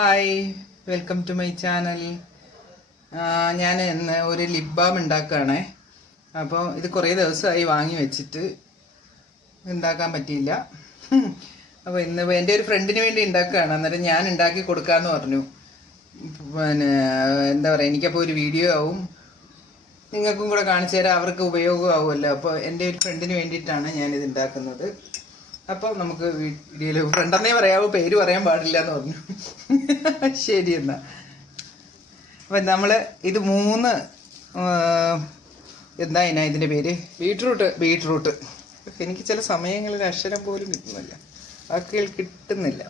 Hi, welcome to my channel. ഞാൻ ഇന്ന് ഒരു ലിപ് ബാം ഉണ്ടാക്കുകയാണേ. അപ്പോൾ ഇത് കുറേ ദിവസമായി വാങ്ങി വെച്ചിട്ട് ഉണ്ടാക്കാൻ പറ്റിയില്ല. അപ്പോൾ ഇന്ന് എൻ്റെ ഒരു ഫ്രണ്ടിന് വേണ്ടി ഉണ്ടാക്കുകയാണ്. അന്നേരം ഞാൻ ഉണ്ടാക്കി കൊടുക്കാമെന്ന് പറഞ്ഞു. പിന്നെ എന്താ പറയുക, എനിക്കപ്പോൾ ഒരു വീഡിയോ ആവും, നിങ്ങൾക്കും കൂടെ കാണിച്ചു തരാം, അവർക്ക് ഉപയോഗമാവുമല്ലോ. അപ്പോൾ എൻ്റെ ഒരു ഫ്രണ്ടിന് വേണ്ടിയിട്ടാണ് ഞാനിത് ഉണ്ടാക്കുന്നത്. അപ്പോൾ നമുക്ക് വീഡിയോയിൽ ഫ്രണ്ടെന്നേ പറയാവൂ, പേര് പറയാൻ പാടില്ല എന്ന് പറഞ്ഞു. ശരി എന്നാ. അപ്പം നമ്മൾ ഇത് 3 എന്താ ഇതിൻ്റെ പേര്, ബീട്രൂട്ട്. എനിക്ക് ചില സമയങ്ങളിൽ അക്ഷരം പോലും കിട്ടുന്നില്ല, വാക്കുകൾ കിട്ടുന്നില്ല.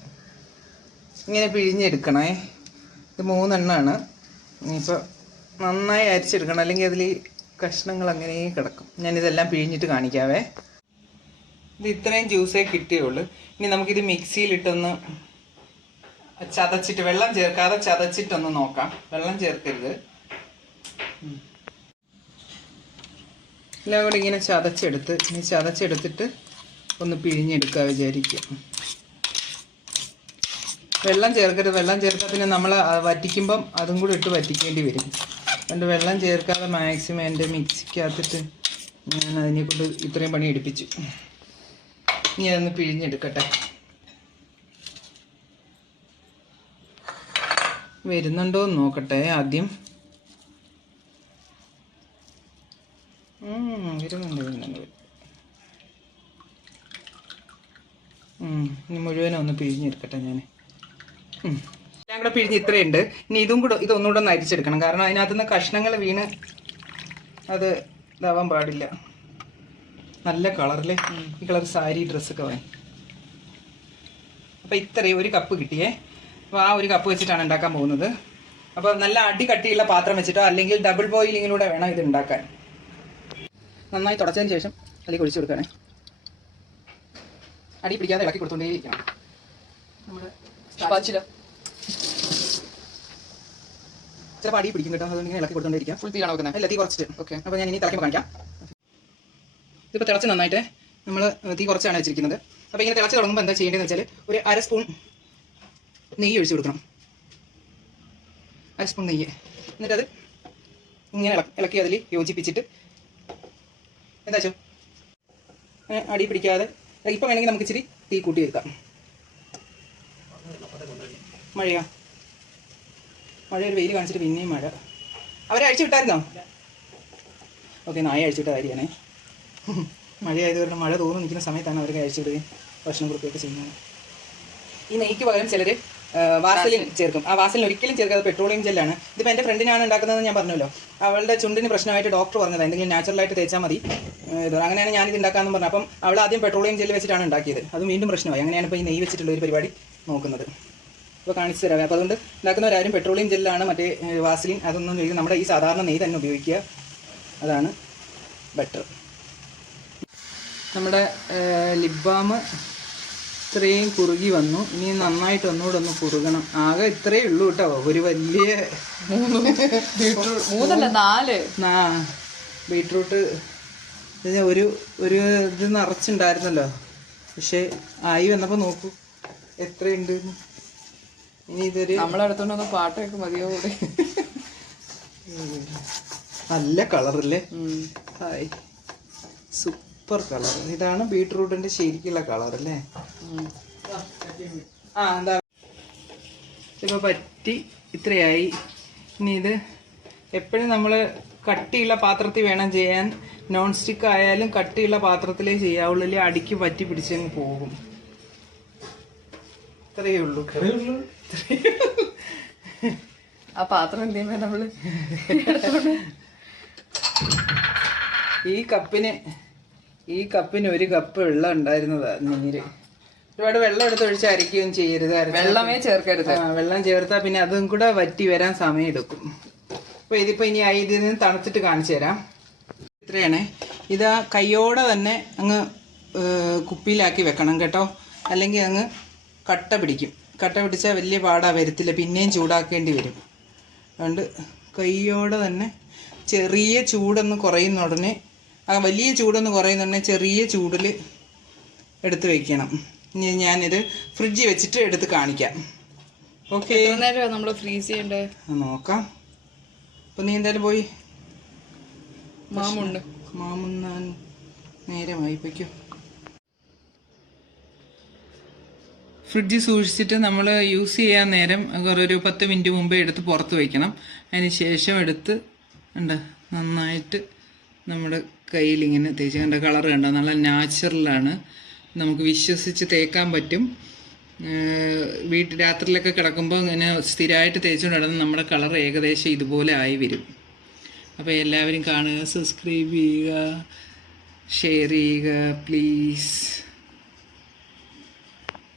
ഇങ്ങനെ പിഴിഞ്ഞെടുക്കണേ. ഇത് 3 എണ്ണമാണ്. ഇനിയിപ്പോൾ നന്നായി അരിച്ചെടുക്കണം, അല്ലെങ്കിൽ അതിൽ കഷ്ണങ്ങൾ അങ്ങനെ കിടക്കും. ഞാനിതെല്ലാം പിഴിഞ്ഞിട്ട് കാണിക്കാവേ. ഇത് ഇത്രയും ജ്യൂസേ കിട്ടിയുള്ളൂ. ഇനി നമുക്കിത് മിക്സിയിലിട്ടൊന്ന് ചതച്ചിട്ട്, വെള്ളം ചേർക്കാതെ ചതച്ചിട്ടൊന്ന് നോക്കാം. വെള്ളം ചേർക്കരുത്. എല്ലാം കൂടി ഇങ്ങനെ ചതച്ചെടുത്തിട്ട് ഒന്ന് പിഴിഞ്ഞെടുക്കുക വിചാരിക്കുക. വെള്ളം ചേർക്കരുത്. വെള്ളം ചേർത്താൽ പിന്നെ നമ്മൾ വറ്റിക്കുമ്പം അതും കൂടി ഇട്ട് വറ്റിക്കേണ്ടി വരും. അതുകൊണ്ട് വെള്ളം ചേർക്കാതെ മാക്സിമം എൻ്റെ മിക്സിക്കകത്തിട്ട് ഞാൻ അതിനെക്കൊണ്ട് ഇത്രയും പണി എടുപ്പിച്ചു. ഇനി അതൊന്ന് പിഴിഞ്ഞെടുക്കട്ടെ. വരുന്നുണ്ടോ എന്ന് നോക്കട്ടെ ആദ്യം. വരുന്നുണ്ട്. ഇനി മുഴുവനും ഒന്ന് പിഴിഞ്ഞെടുക്കട്ടെ ഞാൻ. എല്ലാം കൂടെ പിഴിഞ്ഞ് ഇത്രയുണ്ട്. ഇനി ഇതൊന്നുകൂടെ ഒന്ന് അരിച്ചെടുക്കണം. കാരണം അതിനകത്തുനിന്ന് കഷ്ണങ്ങൾ വീണ് അത് ഇതാവാൻ പാടില്ല. നല്ല കളറിലെ ഈ കളർ സാരി ഡ്രസ്സൊക്കെ വാങ്ങി. അപ്പോൾ ഇത്രയും ഒരു കപ്പ് കിട്ടിയേ. അപ്പോൾ ആ ഒരു കപ്പ് വെച്ചിട്ടാണ് ഉണ്ടാക്കാൻ പോകുന്നത്. അപ്പോൾ നല്ല അടി കട്ടിയുള്ള പാത്രം വെച്ചിട്ടോ അല്ലെങ്കിൽ ഡബിൾ ബോയിലിങ്ങിലൂടെ വേണം ഇത് ഉണ്ടാക്കാൻ. നന്നായി തുടച്ചതിന് ശേഷം അതിലേക്ക് ഒഴിച്ചു കൊടുക്കണേ. അടി പിടിക്കാതെ ഇളക്കി കൊടുത്തുകൊണ്ടേയിരിക്കണം. ചിലപ്പോൾ അടി പിടിക്കും കേട്ടോ, അതുകൊണ്ട് ഇങ്ങനെ ഇളക്കി കൊടുത്തുകൊണ്ടേയിരിക്കാം. ഫുൾ തീ ആണോ വെക്കുന്നത്? അല്ല, തീ കുറച്ചിട്ട്. ഓക്കെ. അപ്പോൾ ഞാൻ ഇനി തിളക്കുമ്പോൾ കാണിക്കാം. ഇതിപ്പോൾ തിളച്ച് നന്നായിട്ട് നമ്മൾ തീ കുറച്ചാണ് വെച്ചിരിക്കുന്നത്. അപ്പോൾ ഇങ്ങനെ തിളച്ച് തുടങ്ങുമ്പോൾ എന്താ ചെയ്യേണ്ടതെന്ന് വെച്ചാൽ ഒരു 1/2 സ്പൂൺ നെയ്യ് ഒഴിച്ച് കൊടുക്കണം. 1/2 സ്പൂൺ നെയ്യ്. എന്നിട്ടത് ഇങ്ങനെ ഇളക്കി അതിൽ യോജിപ്പിച്ചിട്ട് എന്താ വെച്ചോ അടി പിടിക്കാതെ. ഇപ്പം വേണമെങ്കിൽ നമുക്ക് ഇച്ചിരി തീ കൂട്ടി വെക്കാം. മഴ ഒരു വെയിൽ കാണിച്ചിട്ട് പിന്നെയും മഴ. അവരെ അഴിച്ചു വിട്ടായിരുന്നോ? ഓക്കെ, നായ അഴിച്ചു വിട്ട കാര്യമാണേ. മഴയായതുകൊണ്ട് മഴ തോന്നി നിൽക്കുന്ന സമയത്താണ് അവർക്ക് അഴിച്ചു വിടുകയും ഭക്ഷണം കൊടുക്കുകയൊക്കെ ചെയ്യുന്നത്. ഈ നെയ്ക്ക് പകരം ചിലർ വാസലിൻ ചേർക്കും. ആ വാസലിൻ ഒരിക്കലും ചേർക്കാതെ പെട്രോളിയം ജെല്ലാണ്. ഇതിപ്പോൾ എൻ്റെ ഫ്രണ്ടിനാണ് ഉണ്ടാക്കുന്നതെന്ന് ഞാൻ പറഞ്ഞല്ലോ. അവളുടെ ചുണ്ടിന് പ്രശ്നമായിട്ട് ഡോക്ടർ പറഞ്ഞത് എന്തെങ്കിലും നാച്ചുറലായിട്ട് തേച്ചാൽ മതി. അങ്ങനെയാണ് ഞാനിത് ഉണ്ടാക്കാമെന്ന് പറഞ്ഞത്. അപ്പം അവൾ ആദ്യം പെട്രോളിയം ജെല്ല് വെച്ചിട്ടാണ് ഉണ്ടാക്കിയത്. അത് വീണ്ടും പ്രശ്നമായി. അങ്ങനെയാണ് ഇപ്പോൾ ഈ നെയ്യ് വെച്ചിട്ടുള്ള ഒരു പരിപാടി നോക്കുന്നത്. അപ്പോൾ കാണിച്ചു തരാം. അപ്പോൾ അതുകൊണ്ട് ഉണ്ടാക്കുന്നവരാരും പെട്രോളിയം ജെല്ലാണ്, മറ്റേ വാസലിൻ അതൊന്നും ചെയ്ത് നമ്മുടെ ഈ സാധാരണ നെയ്യ് തന്നെ ഉപയോഗിക്കുക. അതാണ് ബെറ്റർ. നമ്മുടെ ലിപ് ബാം ഇത്രയും കുറുകി വന്നു. ഇനി നന്നായിട്ട് ഒന്നുകൂടെ ഒന്ന് കുറുകണം. ആകെ ഇത്രയേ ഉള്ളൂ കേട്ടോ. ഒരു വലിയ 4 ബീട്രൂട്ട് ഒരു ഇത് നിറച്ചുണ്ടായിരുന്നല്ലോ. പക്ഷെ ആയി വന്നപ്പോൾ നോക്കൂ എത്രയുണ്ട്. ഇനി ഇതൊരു നമ്മളടുത്തോണ്ടൊന്ന് പാട്ടൊക്കെ മതിയോ? നല്ല കളറല്ലേ? Hi, super colour. ഇതാണ് ബീട്രൂട്ടിന്റെ ശരിക്കുള്ള കളർ അല്ലേ? എന്താ ഇപ്പൊ പറ്റി ഇത്രയായി. ഇനി ഇത് എപ്പോഴും നമ്മൾ കട്ടിയുള്ള പാത്രത്തിൽ വേണം ചെയ്യാൻ. നോൺ സ്റ്റിക്ക് ആയാലും കട്ടിയുള്ള പാത്രത്തിലേ ചെയ്യാവുള്ളൂ, അല്ലെങ്കിൽ അടിക്ക് പറ്റി പിടിച്ചങ്ങ് പോകും. ഇത്രയേ ഉള്ളൂ. ആ പാത്രം എന്ത് ചെയ്യുമ്പോ നമ്മള് ഈ കപ്പിന് 1 കപ്പ് വെള്ളം ഉണ്ടായിരുന്നതാ. നീര് ഒരുപാട് വെള്ളം എടുത്ത് ഒഴിച്ച് അരയ്ക്കുകയും ചെയ്യരുത്. വെള്ളമേ ചേർക്കരുത്. വെള്ളം ചേർത്താൽ പിന്നെ അതും കൂടെ വറ്റി വരാൻ സമയം എടുക്കും. അപ്പോൾ ഇതിപ്പോൾ ഇനി ഇതിൽ നിന്ന് തണുത്തിട്ട് കാണിച്ചു തരാം. ഇത്രയാണേ. ഇതാ കയ്യോടെ തന്നെ അങ്ങ് കുപ്പിയിലാക്കി വെക്കണം കേട്ടോ, അല്ലെങ്കിൽ അങ്ങ് കട്ട പിടിക്കും. കട്ട പിടിച്ചാൽ വലിയ പാടാ, വരത്തില്ല, പിന്നെയും ചൂടാക്കേണ്ടി വരും. അതുകൊണ്ട് കയ്യോടെ തന്നെ ചെറിയ ചൂടൊന്ന് കുറയുന്ന ഉടനെ, വലിയ ചൂടൊന്ന് കുറയുന്ന ഉടനെ ചെറിയ ചൂടിൽ എടുത്ത് വയ്ക്കണം. ഇനി ഞാനിത് ഫ്രിഡ്ജിൽ വെച്ചിട്ട് എടുത്ത് കാണിക്കാം. ഓക്കെ, എത്ര നേരമാണ് നമ്മൾ ഫ്രീസ് ചെയ്യണ്ടേ? നോക്കാം. അപ്പം നീ എന്തായാലും പോയി മാമുണ്ട്. മാമുന്നാൻ നേരമായി വയ്ക്കും. ഫ്രിഡ്ജിൽ സൂക്ഷിച്ചിട്ട് നമ്മൾ യൂസ് ചെയ്യാൻ നേരം ഒരു 10 മിനിറ്റ് മുമ്പേ എടുത്ത് പുറത്ത് വയ്ക്കണം. അതിന് ശേഷം എടുത്ത് ഉണ്ട് നന്നായിട്ട് നമ്മുടെ കയ്യിൽ ഇങ്ങനെ തേച്ച് കണ്ട കളർ കണ്ട നല്ല നാച്ചുറലാണ്. നമുക്ക് വിശ്വസിച്ച് തേക്കാൻ പറ്റും. രാത്രിയിലൊക്കെ കിടക്കുമ്പോൾ ഇങ്ങനെ സ്ഥിരമായിട്ട് തേച്ചുകൊണ്ട് കിടന്ന് നമ്മുടെ കളർ ഏകദേശം ഇതുപോലെ ആയി വരും. അപ്പോൾ എല്ലാവരും കാണുക, സബ്സ്ക്രൈബ് ചെയ്യുക, ഷെയർ ചെയ്യുക പ്ലീസ്.